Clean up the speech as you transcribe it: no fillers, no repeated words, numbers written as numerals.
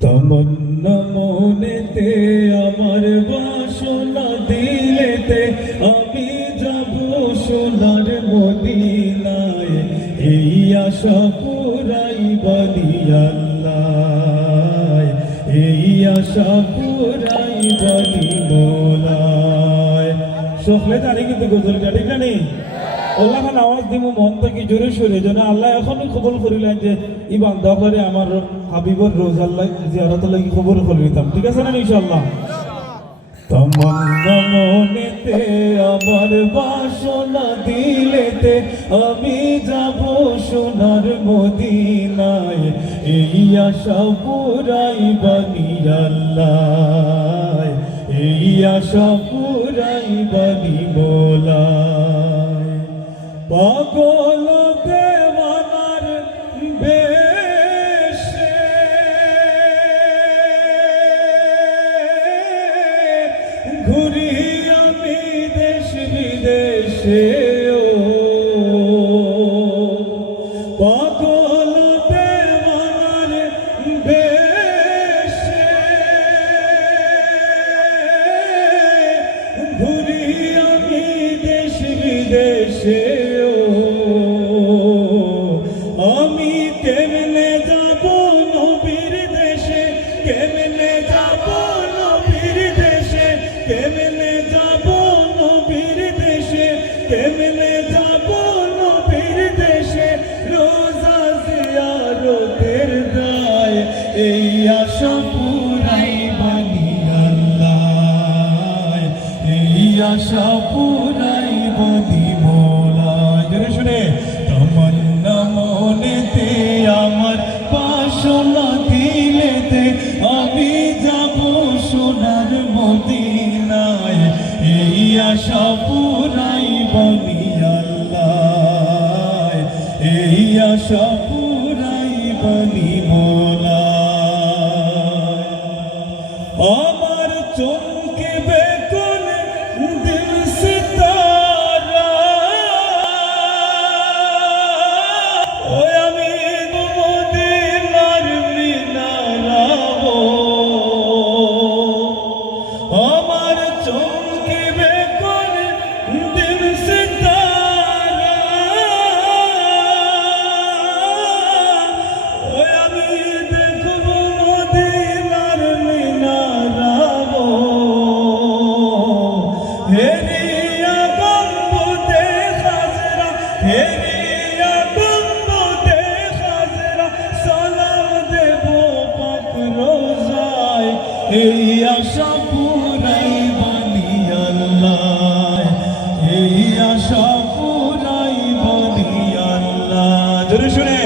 তমন্না মনেতে আমার বাসনা দিলেতে আমি যাব সোনার মদিনায় এই আশা পুরাই বলি আল্লাহ এই আশা পুরাই বলি মোলায় সকলে জানি কিন্তু গজলটা ঠিক না নেই আল্লাহ খান আওয়াজ দিব মন থেকে জোরে সরে যেন আল্লাহ এখনই খবর করিলেন যে ই বান্দা করে আমার হাবিবর রোজ আল্লাহ জিয়ারত লাগি খবর করিতাম ঠিক আছে না ইনশাআল্লাহ তমন্না মনেতে আমার বাসনা দিলেতে আমি যাব সোনার মদিনায় এই আশা পুরাই বানি আল্লাহ এই আশা পুরাই বানি মোলায় পাগল দেওয়ানার বেশে ঘুরি আমি দেশ বিদেশে পাগল দেওয়ানার বেশে ঘুরি আমি দেশ বিদেশে আমি কেমনে যাব নবীর দেশে কেমনে যাব নবীর দেশে কেমনে যাব নবীর দেশে কেমনে যাব নবীর দেশে রোজা জিয়ারতের দায় এই আশা পুরাই বানি আল্লাহ এই আশা পুরাই বানি মোলায় জোরে শুনে তমন্না মনেতে আমার বাসনা দিলেতে আমি যাব সোনার মদিনায় এই আশা পুরাই বানি আল্লাহ এই আশা পুরাই বানি মোলায় আমার চমকে বেকুন দিল সিতারা ওই আমি মদিনার মিনারাবো আমার চমকে বেকুন দিল সিতারা ওই আমি দেখব মদিনার মিনারাবো হেরিয়া গম্বুদে খাজরা হেরিয়া গম্বুদে খাজরা সালাম দেব পাক রোজায় এই আশা পুরাই বানি আল্লাহ এই আশা পুরাই বানি আল্লাহ জোরে শুনে